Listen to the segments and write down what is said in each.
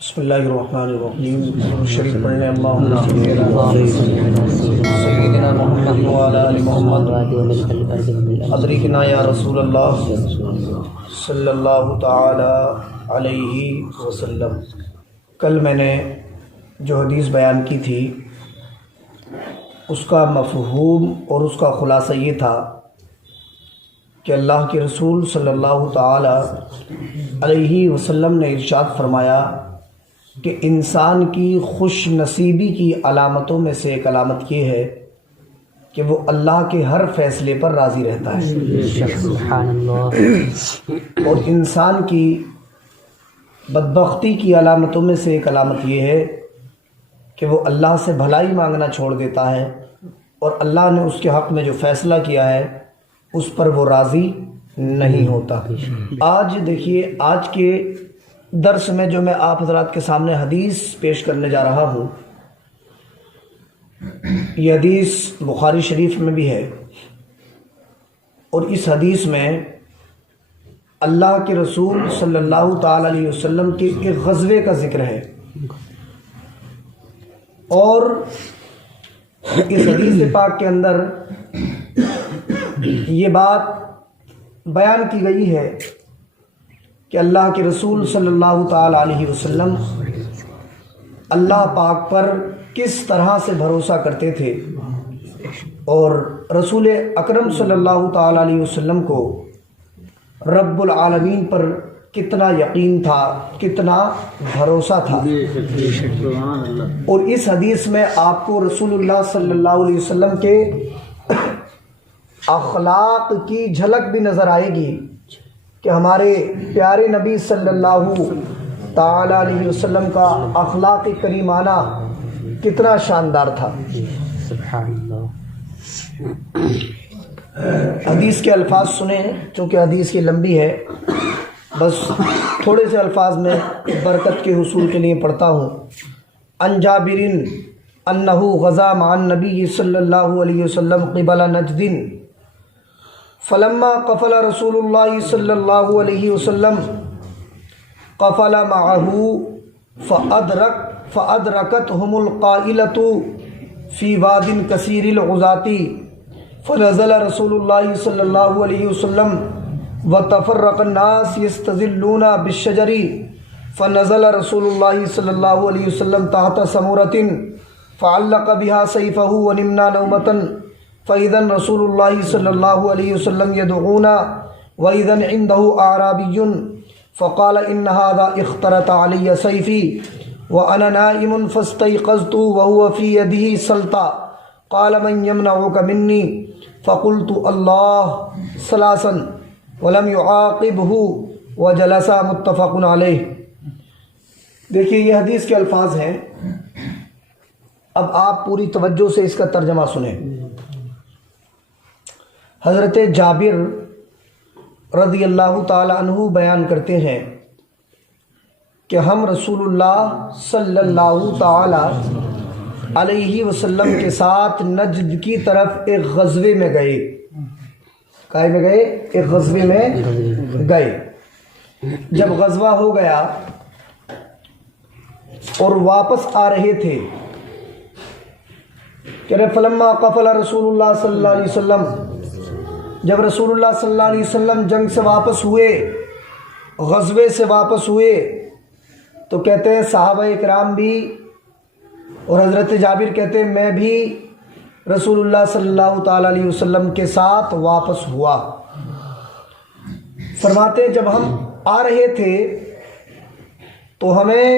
بسم اللہ الرحمن الرحیم شریف پڑھنے اللہم سیدنا محمد وعلی آل محمد ادرکنا یا رسول اللہ صلی اللہ تعالی علیہ وسلم۔ کل میں نے جو حدیث بیان کی تھی اس کا مفہوم اور اس کا خلاصہ یہ تھا کہ اللہ کے رسول صلی اللہ تعالی علیہ وسلم نے ارشاد فرمایا کہ انسان کی خوش نصیبی کی علامتوں میں سے ایک علامت یہ ہے کہ وہ اللہ کے ہر فیصلے پر راضی رہتا ہے، سبحان اللہ۔ اور انسان کی بدبختی کی علامتوں میں سے ایک علامت یہ ہے کہ وہ اللہ سے بھلائی مانگنا چھوڑ دیتا ہے اور اللہ نے اس کے حق میں جو فیصلہ کیا ہے اس پر وہ راضی نہیں ہوتا۔ آج دیکھیے، آج کے درس میں جو میں آپ حضرات کے سامنے حدیث پیش کرنے جا رہا ہوں، یہ حدیث بخاری شریف میں بھی ہے، اور اس حدیث میں اللہ کے رسول صلی اللہ تعالی علیہ وسلم کے ایک غزوے کا ذکر ہے، اور اس حدیث پاک کے اندر یہ بات بیان کی گئی ہے کہ اللہ کے رسول صلی اللہ تعالی علیہ وسلم اللہ پاک پر کس طرح سے بھروسہ کرتے تھے، اور رسول اکرم صلی اللہ تعالی علیہ وسلم کو رب العالمین پر کتنا یقین تھا، کتنا بھروسہ تھا۔ اور اس حدیث میں آپ کو رسول اللہ صلی اللہ علیہ وسلم کے اخلاق کی جھلک بھی نظر آئے گی کہ ہمارے پیارے نبی صلی اللہ تعالی علیہ وسلم کا اخلاق کریمانہ کتنا شاندار تھا۔ سبحان اللہ۔ حدیث کے الفاظ سنیں، چونکہ حدیث کی لمبی ہے، بس تھوڑے سے الفاظ میں برکت کے حصول کے لیے پڑھتا ہوں۔ عن جابر انہ غزا مع النبی صلی اللہ علیہ وسلم قبل نجد فلما قفل رسول اللہ صلی اللہ علیہ وسلم قفل معه فأدركتهم القائلة في واد كثير الغزاة فنزل رسول الله صلى الله عليه وسلم وتفرق الناس يستظلون بالشجر فنزل رسول الله صلى الله عليه وسلم تحت سمورة فعلق بها سيفه ونمنا نومة فإذن رسول الله صلى الله عليه وسلم يدعونا وإذن عنده أعرابي فقال إن هذا اخترت علي سيفي وأنا نائم فاستيقظت وهو في يده سلطة قال من يمنعك مني فقلت الله ثلاثا ولم يعاقبه وجلس متفق علیہ۔ دیکھیے یہ حدیث کے الفاظ ہیں، اب آپ پوری توجہ سے اس کا ترجمہ سنیں۔ حضرت جابر رضی اللہ تعالی عنہ بیان کرتے ہیں کہ ہم رسول اللہ صلی اللہ تعالی علیہ وسلم کے ساتھ نجد کی طرف ایک غزوے میں گئے۔ کائے میں گئے؟ ایک غزوے میں گئے۔ جب غزوہ ہو گیا اور واپس آ رہے تھے کہ فلما قفل رسول اللہ صلی اللہ علیہ وسلم، جب رسول اللہ صلی اللہ علیہ وسلم جنگ سے واپس ہوئے، غزوے سے واپس ہوئے، تو کہتے ہیں صحابہ اکرام بھی اور حضرت جابر کہتے ہیں میں بھی رسول اللہ صلی اللہ تعالی علیہ وسلم کے ساتھ واپس ہوا۔ فرماتے ہیں جب ہم آ رہے تھے تو ہمیں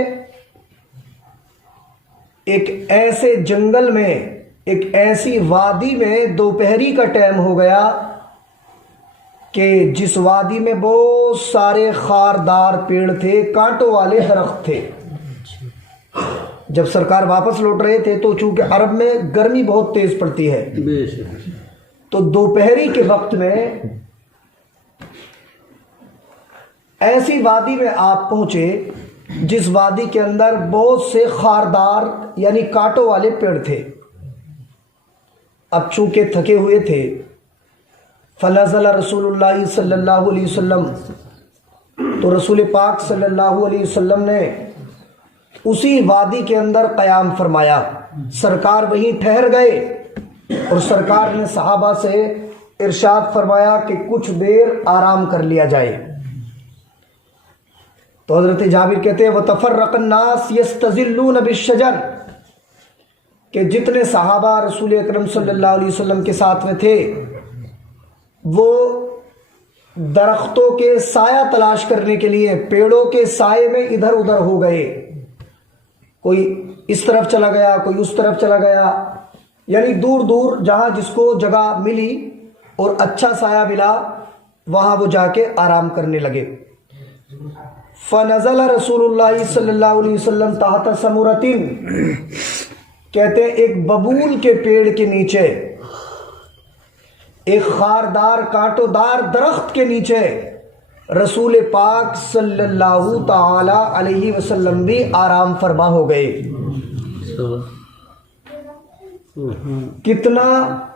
ایک ایسے جنگل میں، ایک ایسی وادی میں دوپہری کا ٹائم ہو گیا کہ جس وادی میں بہت سارے خاردار پیڑ تھے، کانٹوں والے درخت تھے۔ جب سرکار واپس لوٹ رہے تھے تو چونکہ عرب میں گرمی بہت تیز پڑتی ہے، تو دوپہری کے وقت میں ایسی وادی میں آپ پہنچے جس وادی کے اندر بہت سے خاردار یعنی کانٹوں والے پیڑ تھے۔ اب چونکہ تھکے ہوئے تھے، فنزل رسول اللہ صلی اللہ علیہ وسلم، تو رسول پاک صلی اللہ علیہ وسلم نے اسی وادی کے اندر قیام فرمایا. سرکار وہیں ٹھہر گئے اور سرکار نے صحابہ سے ارشاد فرمایا کہ کچھ دیر آرام کر لیا جائے. تو حضرت جابر کہتے ہیں وَتَفَرَّقَ النَّاسِ يَسْتَظِلُّونَ بِالشَّجَرِ کہ جتنے صحابہ رسول اکرم صلی اللہ علیہ وسلم کے ساتھ میں تھے وہ درختوں کے سایہ تلاش کرنے کے لیے پیڑوں کے سائے میں ادھر ادھر ہو گئے. کوئی اس طرف چلا گیا، کوئی اس طرف چلا گیا، یعنی دور دور جہاں جس کو جگہ ملی اور اچھا سایہ ملا وہاں وہ جا کے آرام کرنے لگے. فنزل رسول اللہ صلی اللہ علیہ وسلم تحت ثمرۃ کہتے ہیں ایک ببول کے پیڑ کے نیچے، ایک خاردار کانٹوں دار درخت کے نیچے رسول پاک صلی اللہ تعالی علیہ وسلم بھی آرام فرما ہو گئے. کتنا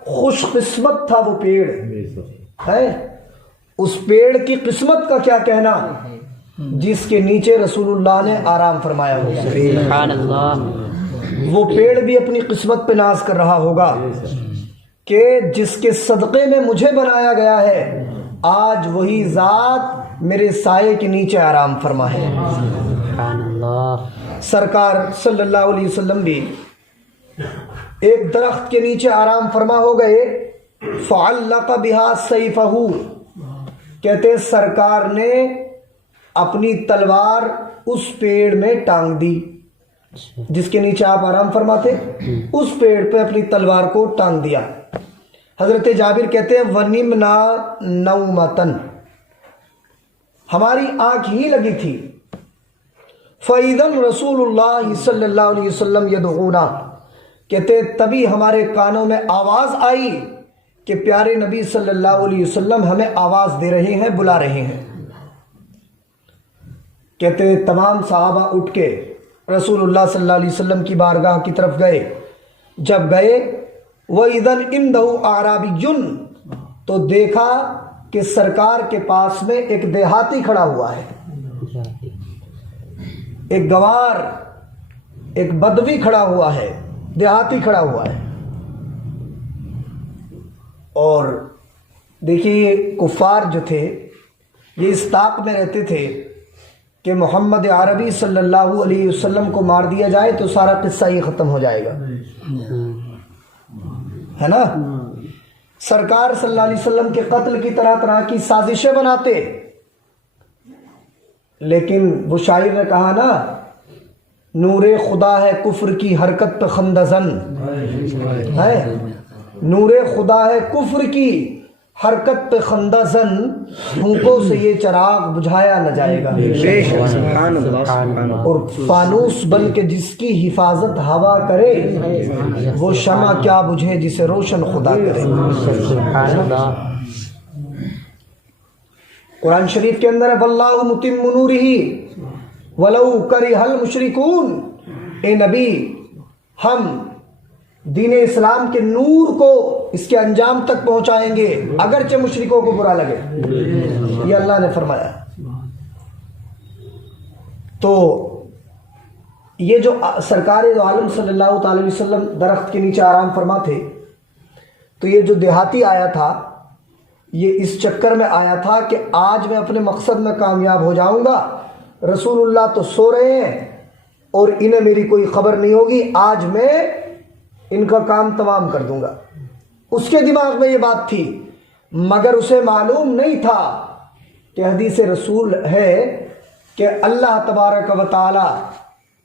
خوش قسمت تھا وہ پیڑ ہے. اس پیڑ کی قسمت کا کیا کہنا جس کے نیچے رسول اللہ نے آرام فرمایا ہوگا. سبحان اللہ. وہ پیڑ بھی اپنی قسمت پہ ناز کر رہا ہوگا کہ جس کے صدقے میں مجھے بنایا گیا ہے آج وہی ذات میرے سائے کے نیچے آرام فرما ہے. سبحان اللہ. سرکار صلی اللہ علیہ وسلم بھی ایک درخت کے نیچے آرام فرما ہو گئے. فعلق بها سیفہ کہتے سرکار نے اپنی تلوار اس پیڑ میں ٹانگ دی جس کے نیچے آپ آرام فرماتے، اس پیڑ پہ اپنی تلوار کو ٹانگ دیا. حضرت جابر کہتے ہیں وَنِمْنَا نَوْمَةً ہماری آنکھ ہی لگی تھی. فَإِذًا رسول اللہ صلی اللہ علیہ وسلم يدعونا کہتے تبھی ہمارے کانوں میں آواز آئی کہ پیارے نبی صلی اللہ علیہ وسلم ہمیں آواز دے رہے ہیں، بلا رہے ہیں. کہتے تمام صحابہ اٹھ کے رسول اللہ صلی اللہ علیہ وسلم کی بارگاہ کی طرف گئے. جب گئے وَإِذًا عِنْدَهُ أَعْرَابِيٌّ تو دیکھا کہ سرکار کے پاس میں ایک دیہاتی کھڑا ہوا ہے، ایک گوار، ایک بدوی کھڑا ہوا ہے، دیہاتی کھڑا ہوا ہے. اور دیکھیے کفار جو تھے یہ اس طاق میں رہتے تھے کہ محمد عربی صلی اللہ علیہ وسلم کو مار دیا جائے تو سارا قصہ ہی ختم ہو جائے گا، ہے نا. سرکار صلی اللہ علیہ وسلم کے قتل کی طرح طرح کی سازشیں بناتے، لیکن وہ شاعر نے کہا نا نور خدا ہے کفر کی حرکت پہ خندہ زن ہے. نور خدا ہے کفر کی حرکت پہ خندہ زن، پھونکوں سے یہ چراغ بجھایا نہ جائے گا. اور فانوس بن کے جس کی حفاظت ہوا کرے وہ شمع کیا بجھے جسے روشن خدا کرے. قرآن شریف کے اندر ہے واللہ متم نورہ ولو کرہ المشرکون. اے نبی ہم دین اسلام کے نور کو اس کے انجام تک پہنچائیں گے اگرچہ مشرکوں کو برا لگے. یہ اللہ نے فرمایا. تو یہ جو سرکار دو عالم صلی اللہ تعالی وسلم درخت کے نیچے آرام فرما تھے، تو یہ جو دیہاتی آیا تھا یہ اس چکر میں آیا تھا کہ آج میں اپنے مقصد میں کامیاب ہو جاؤں گا. رسول اللہ تو سو رہے ہیں اور انہیں میری کوئی خبر نہیں ہوگی، آج میں ان کا کام تمام کر دوں گا. اس کے دماغ میں یہ بات تھی، مگر اسے معلوم نہیں تھا کہ حدیث رسول ہے کہ اللہ تبارک و تعالی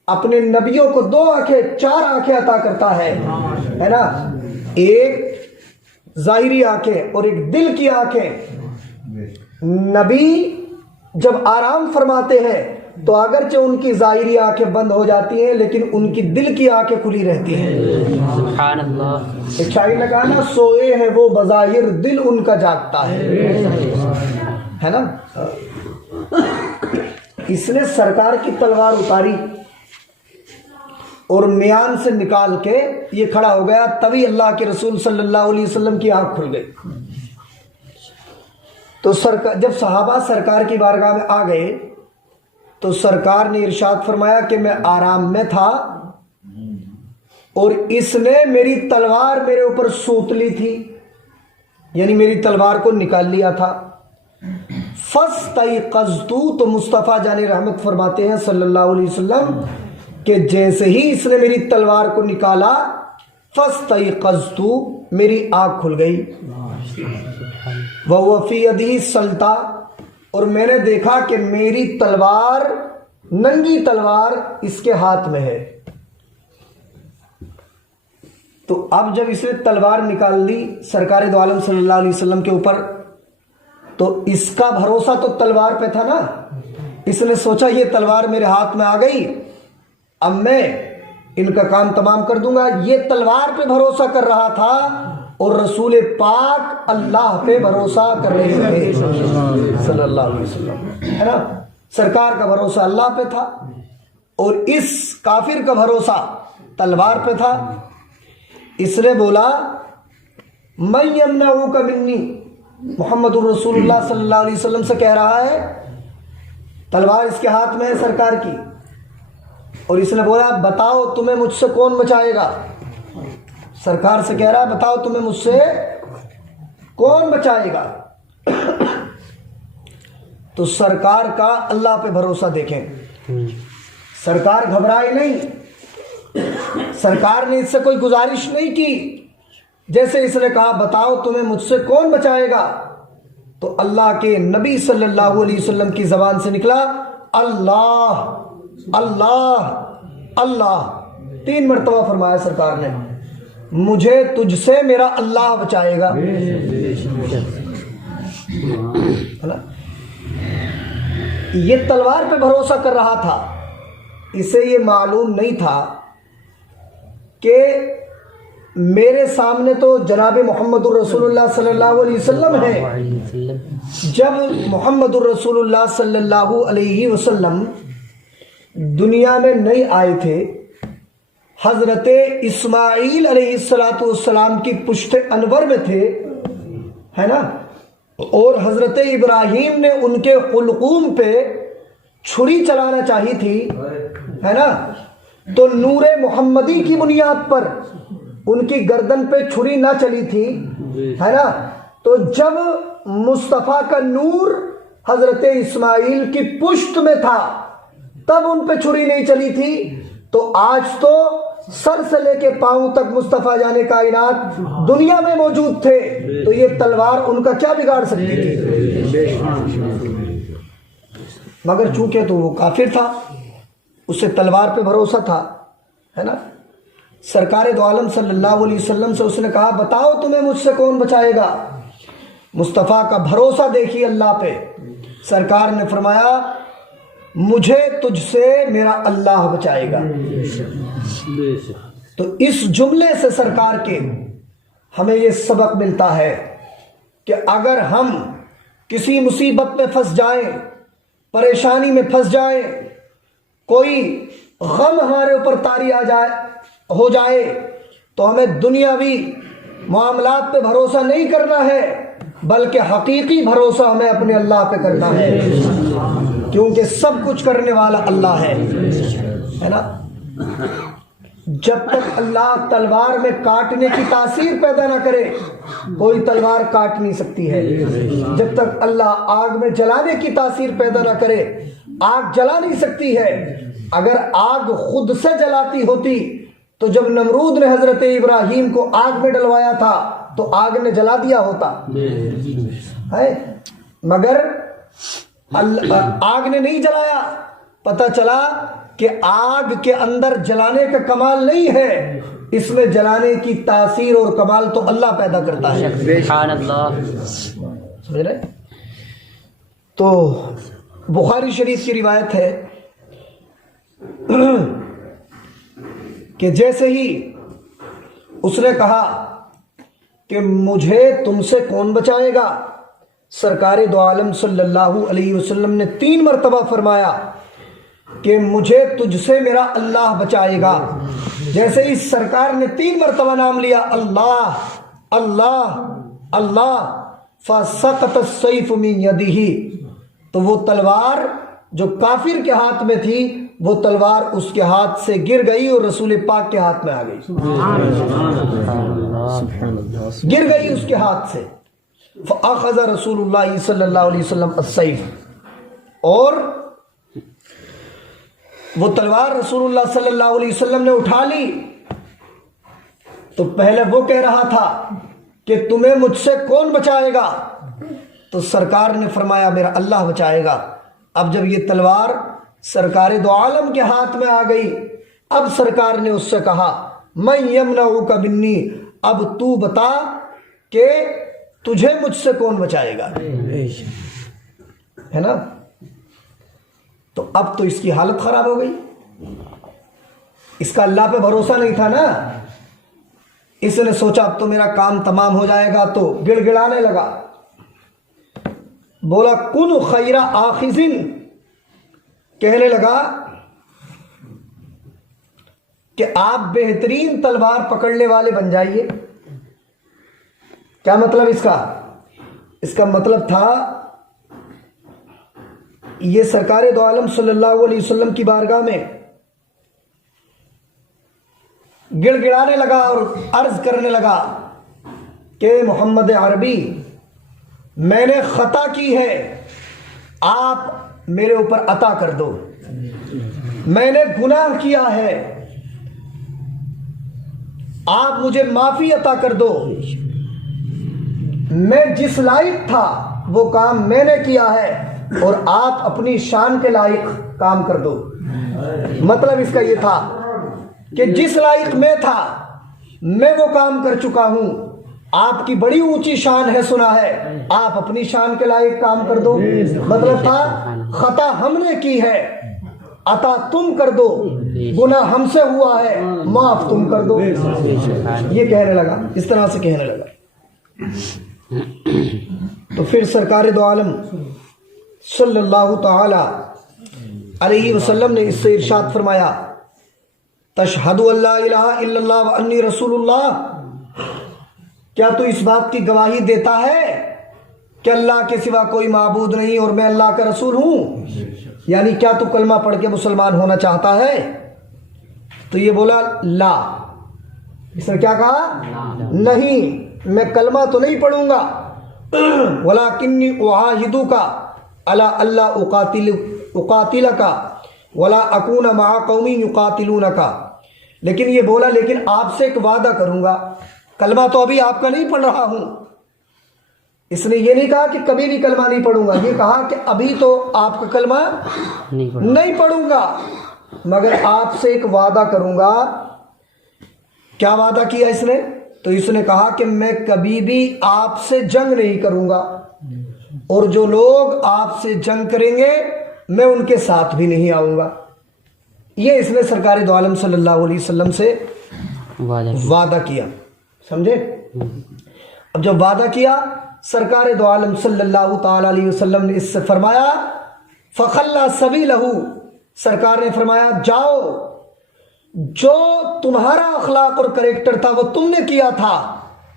اپنے نبیوں کو 2 آنکھیں 4 آنکھیں عطا کرتا ہے نا. ایک ظاہری آنکھیں اور ایک دل کی آنکھیں. نبی جب آرام فرماتے ہیں تو اگرچہ ان کی ظاہری آنکھیں بند ہو جاتی ہیں لیکن ان کی دل کی آنکھیں کھلی رہتی ہیں. سبحان اللہ. ایک شاعر نے کہا نا سوئے ہیں وہ بظاہر دل ان کا جاگتا ہے نا. اس نے سرکار کی تلوار اتاری اور میان سے نکال کے یہ کھڑا ہو گیا. تبھی اللہ کے رسول صلی اللہ علیہ وسلم کی آنکھ کھل گئی. تو جب صحابہ سرکار کی بارگاہ میں آ گئے تو سرکار نے ارشاد فرمایا کہ میں آرام میں تھا اور اس نے میری تلوار میرے اوپر سوت لی تھی، یعنی میری تلوار کو نکال لیا تھا۔ فاستيقظت، تو مصطفیٰ جان رحمت فرماتے ہیں صلی اللہ علیہ وسلم کہ جیسے ہی اس نے میری تلوار کو نکالا، فاستيقظت، میری آنکھ کھل گئی۔ وهو في يده سلطہ، اور میں نے دیکھا کہ میری تلوار، ننگی تلوار اس کے ہاتھ میں ہے۔ تو اب جب اس نے تلوار نکال لی سرکار دو عالم صلی اللہ علیہ وسلم کے اوپر، تو اس کا بھروسہ تو تلوار پہ تھا نا۔ اس نے سوچا یہ تلوار میرے ہاتھ میں آ گئی، اب میں ان کا کام تمام کر دوں گا۔ یہ تلوار پہ بھروسہ کر رہا تھا اور رسول پاک اللہ پہ بھروسہ کر رہے تھے صلی اللہ علیہ وسلم، ہے نا۔ سرکار کا بھروسہ اللہ پہ تھا اور اس کافر کا بھروسہ تلوار پہ تھا۔ اس نے بولا من یمنعک منی، محمد الرسول اللہ صلی اللہ علیہ وسلم سے کہہ رہا ہے، تلوار اس کے ہاتھ میں ہے سرکار کی، اور اس نے بولا بتاؤ تمہیں مجھ سے کون بچائے گا۔ سرکار سے کہہ رہا ہے بتاؤ تمہیں مجھ سے کون بچائے گا۔ تو سرکار کا اللہ پہ بھروسہ دیکھیں، سرکار گھبرائے نہیں، سرکار نے اس سے کوئی گزارش نہیں کی۔ جیسے اس نے کہا بتاؤ تمہیں مجھ سے کون بچائے گا، تو اللہ کے نبی صلی اللہ علیہ وسلم کی زبان سے نکلا اللہ اللہ اللہ، 3 مرتبہ فرمایا سرکار نے، مجھے تجھ سے میرا اللہ بچائے گا۔ یہ تلوار پہ بھروسہ کر رہا تھا، اسے یہ معلوم نہیں تھا کہ میرے سامنے تو جناب محمد الرسول اللہ صلی اللہ علیہ وسلم ہے۔ جب محمد الرسول اللہ صلی اللہ علیہ وسلم دنیا میں نہیں آئے تھے، حضرت اسماعیل علیہ السلام کی پشت انور میں تھے، ہے نا، اور حضرت ابراہیم نے ان کے حلقوم پہ چھری چلانا چاہی تھی، ہے نا، تو نور محمدی کی بنیاد پر ان کی گردن پہ چھری نہ چلی تھی، ہے نا۔ تو جب مصطفیٰ کا نور حضرت اسماعیل کی پشت میں تھا تب ان پہ چھری نہیں چلی تھی، تو آج تو سر سے لے کے پاؤں تک مصطفیٰ جانے کائنات دنیا میں موجود تھے، تو یہ تلوار ان کا کیا بگاڑ سکتی تھی؟ مگر چونکہ تو وہ کافر تھا، اسے تلوار پہ بھروسہ تھا، ہے نا۔ سرکار دو عالم صلی اللہ علیہ وسلم سے اس نے کہا بتاؤ تمہیں مجھ سے کون بچائے گا۔ مصطفیٰ کا بھروسہ دیکھیے اللہ پہ۔ سرکار نے فرمایا مجھے تجھ سے میرا اللہ بچائے گا۔ تو اس جملے سے سرکار کے ہمیں یہ سبق ملتا ہے کہ اگر ہم کسی مصیبت میں پھنس جائیں، پریشانی میں پھنس جائیں، کوئی غم ہمارے اوپر طاری ہو جائے، تو ہمیں دنیاوی معاملات پہ بھروسہ نہیں کرنا ہے، بلکہ حقیقی بھروسہ ہمیں اپنے اللہ پہ کرنا ہے، کیونکہ سب کچھ کرنے والا اللہ ہے نا۔ جب تک اللہ تلوار میں کاٹنے کی تاثیر پیدا نہ کرے کوئی تلوار کاٹ نہیں سکتی ہے۔ جب تک اللہ آگ میں جلانے کی تاثیر پیدا نہ کرے آگ جلا نہیں سکتی ہے۔ اگر آگ خود سے جلاتی ہوتی تو جب نمرود نے حضرت ابراہیم کو آگ میں ڈلوایا تھا تو آگ نے جلا دیا ہوتا ہے، مگر آگ نے نہیں جلایا۔ پتہ چلا کہ آگ کے اندر جلانے کا کمال نہیں ہے، اس میں جلانے کی تاثیر اور کمال تو اللہ پیدا کرتا ہے۔ سبحان اللہ۔ سمجھ رہے؟ تو بخاری شریف کی روایت ہے کہ جیسے ہی اس نے کہا کہ مجھے تم سے کون بچائے گا، سرکار دو عالم صلی اللہ علیہ وسلم نے 3 مرتبہ فرمایا کہ مجھے تجھ سے میرا اللہ بچائے گا۔ جیسے ہی سرکار نے 3 مرتبہ نام لیا اللہ اللہ اللہ، فسقط السیف من یدہ، تو وہ تلوار جو کافر کے ہاتھ میں تھی وہ تلوار اس کے ہاتھ سے گر گئی اور رسول پاک کے ہاتھ میں آ گئی، گر گئی اس کے ہاتھ سے۔ فأخذ رسول اللہ صلی اللہ علیہ وسلم السیف، اور وہ تلوار رسول اللہ صلی اللہ علیہ وسلم نے اٹھا لی۔ تو پہلے وہ کہہ رہا تھا کہ تمہیں مجھ سے کون بچائے گا؟ تو سرکار نے فرمایا میرا اللہ بچائے گا۔ اب جب یہ تلوار سرکار دو عالم کے ہاتھ میں آ گئی، اب سرکار نے اس سے کہا من یمنعک منی، اب تو بتا کہ تجھے مجھ سے کون بچائے گا، ہے نا؟ تو اب تو اس کی حالت خراب ہو گئی، اس کا اللہ پہ بھروسہ نہیں تھا نا۔ اس نے سوچا اب تو میرا کام تمام ہو جائے گا، تو گڑ گڑانے لگا، بولا کن خیر آخذن، کہنے لگا کہ آپ بہترین تلوار پکڑنے والے بن جائیے۔ کیا مطلب اس کا؟ اس کا مطلب تھا یہ سرکار دو عالم صلی اللہ علیہ وسلم کی بارگاہ میں گڑ گڑانے لگا اور عرض کرنے لگا کہ محمد عربی، میں نے خطا کی ہے، آپ میرے اوپر عطا کر دو، میں نے گناہ کیا ہے، آپ مجھے معافی عطا کر دو، میں جس لائق تھا وہ کام میں نے کیا ہے اور آپ اپنی شان کے لائق کام کر دو۔ مطلب اس کا یہ تھا کہ جس لائق میں تھا میں وہ کام کر چکا ہوں، آپ کی بڑی اونچی شان ہے، سنا ہے، آپ اپنی شان کے لائق کام کر دو۔ مطلب تھا خطا ہم نے کی ہے، عطا تم کر دو، گناہ ہم سے ہوا ہے، معاف تم کر دو۔ یہ کہنے لگا، اس طرح سے کہنے لگا۔ تو پھر سرکار دو عالم صلی اللہ تعالی علیہ وسلم نے اس سے ارشاد فرمایا تشہد ان لا الہ الا اللہ وانی رسول اللہ، کیا تو اس بات کی گواہی دیتا ہے کہ اللہ کے سوا کوئی معبود نہیں اور میں اللہ کا رسول ہوں؟ یعنی کیا تو کلمہ پڑھ کے مسلمان ہونا چاہتا ہے؟ تو یہ بولا لا، اس نے کیا کہا؟ نہیں، میں کلمہ تو نہیں پڑھوں گا، ولیکنی اعاہدک علی اللہ اقاتلک ولا اکون مع قوم یقاتلونک، لیکن یہ بولا لیکن آپ سے ایک وعدہ کروں گا، کلمہ تو ابھی آپ کا نہیں پڑھ رہا ہوں۔ اس نے یہ نہیں کہا کہ کبھی بھی کلمہ نہیں پڑھوں گا، یہ کہا کہ ابھی تو آپ کا کلمہ نہیں پڑھوں گا، مگر آپ سے ایک وعدہ کروں گا۔ کیا وعدہ کیا اس نے؟ تو اس نے کہا کہ میں کبھی بھی آپ سے جنگ نہیں کروں گا، اور جو لوگ آپ سے جنگ کریں گے میں ان کے ساتھ بھی نہیں آؤں گا۔ یہ اس نے سرکار دو عالم صلی اللہ علیہ وسلم سے وعدہ کیا، سمجھے؟ اب جب وعدہ کیا سرکار دو عالم صلی اللہ تعالی علیہ وسلم نے اس سے فرمایا فخلا سبیلہ، سرکار نے فرمایا جاؤ، جو تمہارا اخلاق اور کریکٹر تھا وہ تم نے کیا تھا،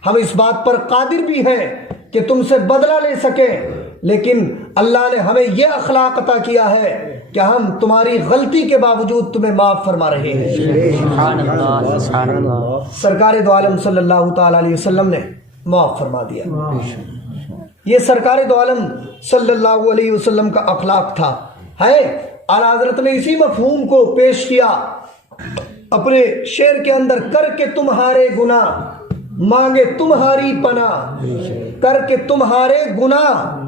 ہم اس بات پر قادر بھی ہیں کہ تم سے بدلہ لے سکیں، لیکن اللہ نے ہمیں یہ اخلاق عطا کیا ہے کہ ہم تمہاری غلطی کے باوجود تمہیں معاف فرما رہے ہیں۔ سبحان اللہ، سبحان اللہ۔ سرکار دو عالم صلی اللہ تعالی علیہ وسلم نے معاف فرما دیا۔ یہ سرکار دو عالم صلی اللہ علیہ وسلم کا اخلاق تھا، ہے۔ اعلیٰ حضرت نے اسی مفہوم کو پیش کیا اپنے شعر کے اندر، کر کے تمہارے گناہ مانگے تمہاری پناہ، کر کے تمہارے گناہ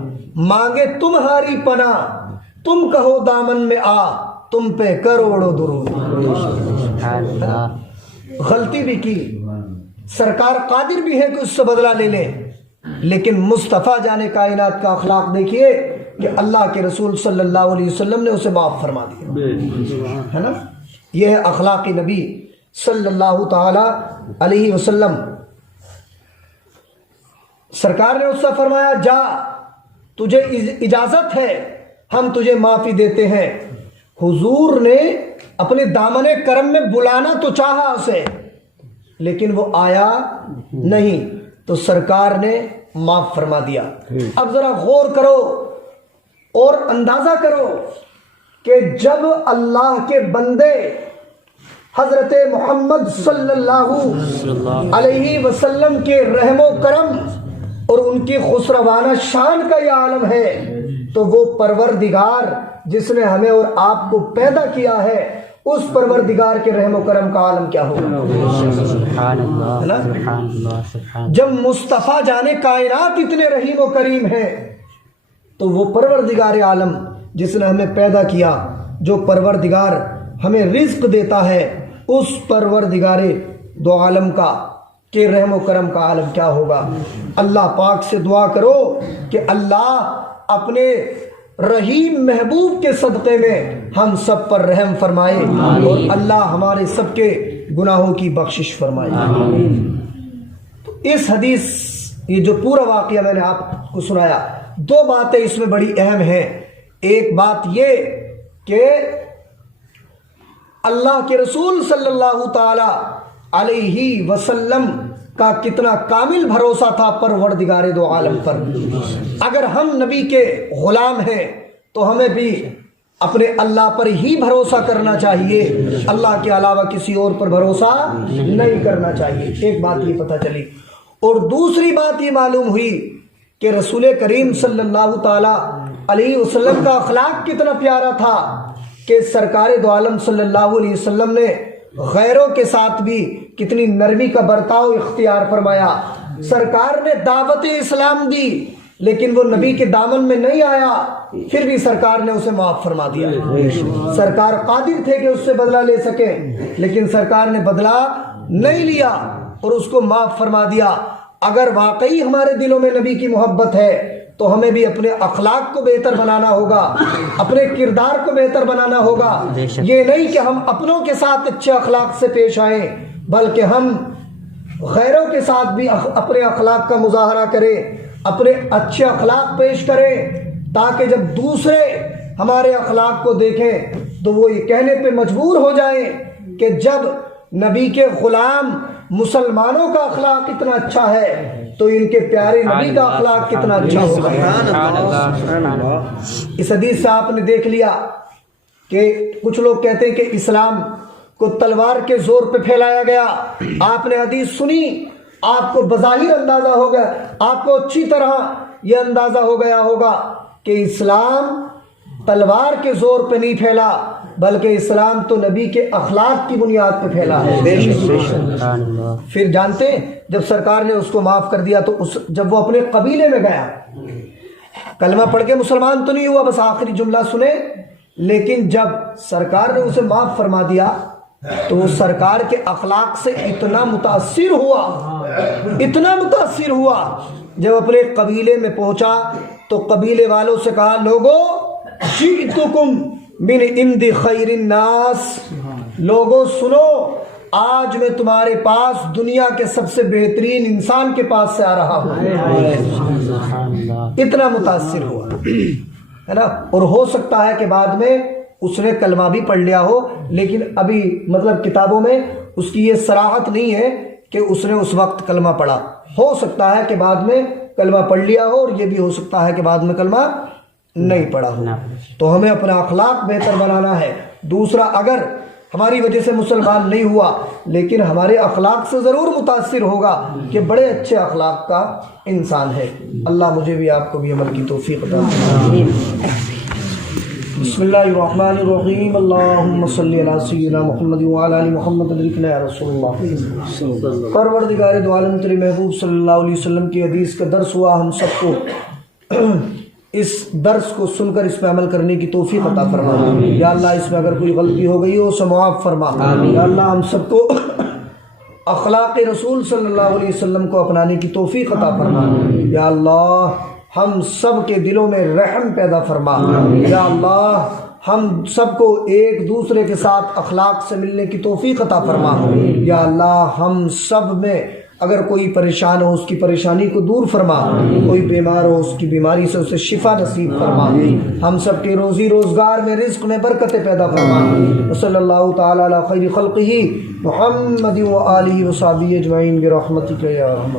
مانگے تمہاری پناہ، تم کہو دامن میں آ تم پہ کروڑوں درود۔ غلطی بھی کی، سرکار قادر بھی ہے کہ اس سے بدلہ لے لیں، لیکن مصطفیٰ جانے کائنات کا اخلاق دیکھیے کہ اللہ کے رسول صلی اللہ علیہ وسلم نے اسے معاف فرما دیا، ہے نا؟ یہ ہے اخلاق نبی صلی اللہ تعالی علیہ وسلم۔ سرکار نے اس سے فرمایا جا، تجھے اجازت ہے، ہم تجھے معافی دیتے ہیں۔ حضور نے اپنے دامن کرم میں بلانا تو چاہا اسے، لیکن وہ آیا نہیں، تو سرکار نے معاف فرما دیا۔ اب ذرا غور کرو اور اندازہ کرو کہ جب اللہ کے بندے حضرت محمد صلی اللہ علیہ وسلم کے رحم و کرم اور ان کی خسروانہ شان کا یہ عالم ہے، تو وہ پروردگار جس نے ہمیں اور آپ کو پیدا کیا ہے، اس پروردگار کے رحم و کرم کا عالم کیا ہوگا؟ سبحان اللہ سبحان اللہ سبحان جب مصطفیٰ جانے کائنات اتنے رحیم و کریم ہیں، تو وہ پروردگار عالم جس نے ہمیں پیدا کیا، جو پروردگار ہمیں رزق دیتا ہے، اس پروردگار دو عالم کا کہ رحم و کرم کا عالم کیا ہوگا؟ اللہ پاک سے دعا کرو کہ اللہ اپنے رحیم محبوب کے صدقے میں ہم سب پر رحم فرمائے اور اللہ ہمارے سب کے گناہوں کی بخشش فرمائے۔ اس حدیث، یہ جو پورا واقعہ میں نے آپ کو سنایا، دو باتیں اس میں بڑی اہم ہیں۔ ایک بات یہ کہ اللہ کے رسول صلی اللہ تعالی علیہ وسلم کا کتنا کامل بھروسہ تھا پروردگار دو عالم پر۔ اگر ہم نبی کے غلام ہیں تو ہمیں بھی اپنے اللہ پر ہی بھروسہ کرنا چاہیے، اللہ کے علاوہ کسی اور پر بھروسہ نہیں کرنا چاہیے۔ ایک بات یہ پتہ چلی، اور دوسری بات یہ معلوم ہوئی کہ رسول کریم صلی اللہ تعالی علیہ وسلم کا اخلاق کتنا پیارا تھا کہ سرکار دو عالم صلی اللہ علیہ وسلم نے غیروں کے ساتھ بھی کتنی نرمی کا برتاؤ اختیار فرمایا۔ سرکار نے دعوت اسلام دی لیکن وہ نبی کے دامن میں نہیں آیا، پھر بھی سرکار نے اسے معاف فرما دیا۔ سرکار قادر تھے کہ اس سے بدلہ لے سکیں، لیکن سرکار نے بدلہ نہیں لیا اور اس کو معاف فرما دیا۔ اگر واقعی ہمارے دلوں میں نبی کی محبت ہے تو ہمیں بھی اپنے اخلاق کو بہتر بنانا ہوگا، اپنے کردار کو بہتر بنانا ہوگا۔ یہ نہیں کہ ہم اپنوں کے ساتھ اچھے اخلاق سے پیش آئیں، بلکہ ہم غیروں کے ساتھ بھی اپنے اخلاق کا مظاہرہ کریں، اپنے اچھے اخلاق پیش کریں، تاکہ جب دوسرے ہمارے اخلاق کو دیکھیں تو وہ یہ کہنے پہ مجبور ہو جائیں کہ جب نبی کے غلام مسلمانوں کا اخلاق اتنا اچھا ہے تو ان کے پیارے نبی کا اخلاق کتنا اچھا ہوگا۔ اس حدیث سے آپ نے دیکھ لیا کہ کچھ لوگ کہتے ہیں کہ اسلام کو تلوار کے زور پہ پھیلایا گیا۔ آپ نے حدیث سنی، آپ کو بظاہر اندازہ ہو گیا، آپ کو اچھی طرح یہ اندازہ ہو گیا ہوگا کہ اسلام تلوار کے زور پہ نہیں پھیلا، بلکہ اسلام تو نبی کے اخلاق کی بنیاد پہ پھیلا ہے۔ پھر جانتے ہیں جب سرکار نے اس کو معاف کر دیا تو جب وہ اپنے قبیلے میں گیا، کلمہ پڑھ کے مسلمان تو نہیں ہوا، بس آخری جملہ سنے، لیکن جب سرکار نے اسے معاف فرما دیا تو وہ سرکار کے اخلاق سے اتنا متاثر ہوا، جب اپنے قبیلے میں پہنچا تو قبیلے والوں سے کہا، لوگو جئتکم من عند خیر الناس، لوگوں سنو، آج میں تمہارے پاس دنیا کے سب سے بہترین انسان کے پاس سے آ رہا ہوں۔ اتنا متاثر ہوا ہے نا۔ اور ہو سکتا ہے کہ بعد میں اس نے کلمہ بھی پڑھ لیا ہو، لیکن ابھی مطلب کتابوں میں اس کی یہ صراحت نہیں ہے کہ اس نے اس وقت کلمہ پڑھا۔ ہو سکتا ہے کہ بعد میں کلمہ پڑھ لیا ہو، اور یہ بھی ہو سکتا ہے کہ بعد میں کلمہ نہیں پڑھا ہو۔ تو ہمیں اپنا اخلاق بہتر بنانا ہے۔ دوسرا، اگر ہماری وجہ سے مسلمان نہیں ہوا لیکن ہمارے اخلاق سے ضرور متاثر ہوگا کہ بڑے اچھے اخلاق کا انسان ہے۔ اللہ مجھے بھی آپ کو بھی عمل کی توفیق عطا فرمائے۔ بسم اللہ الرحمن الرحیم، اللہم صلی علی سیدنا محمد وعلی آل محمد لکھنا یا رسول اللہ۔ پروردگار دو عالم تیرے محبوب صلی اللہ علیہ وسلم کی حدیث کا درس ہوا، ہم سب کو اس درس کو سن کر اس پہ عمل کرنے کی توفیق عطا فرما۔ یا اللہ اس میں اگر کوئی غلطی ہو گئی ہو اسے معاف فرما۔ یا اللہ ہم سب کو اخلاق رسول صلی اللہ علیہ وسلم کو اپنانے کی توفیق عطا فرما۔ یا اللہ ہم سب کے دلوں میں رحم پیدا فرما۔ یا اللہ ہم سب کو ایک دوسرے کے ساتھ اخلاق سے ملنے کی توفیق عطا فرما۔ یا اللہ ہم سب میں اگر کوئی پریشان ہو اس کی پریشانی کو دور فرما، کوئی بیمار ہو اس کی بیماری سے اسے شفا نصیب فرما، ہم سب کے روزی روزگار میں رزق میں برکتیں پیدا فرما۔ صلی اللہ تعالی علی خیر خلقہ محمد و آلہ و صحبہ اجمعین برحمتک یا ارحم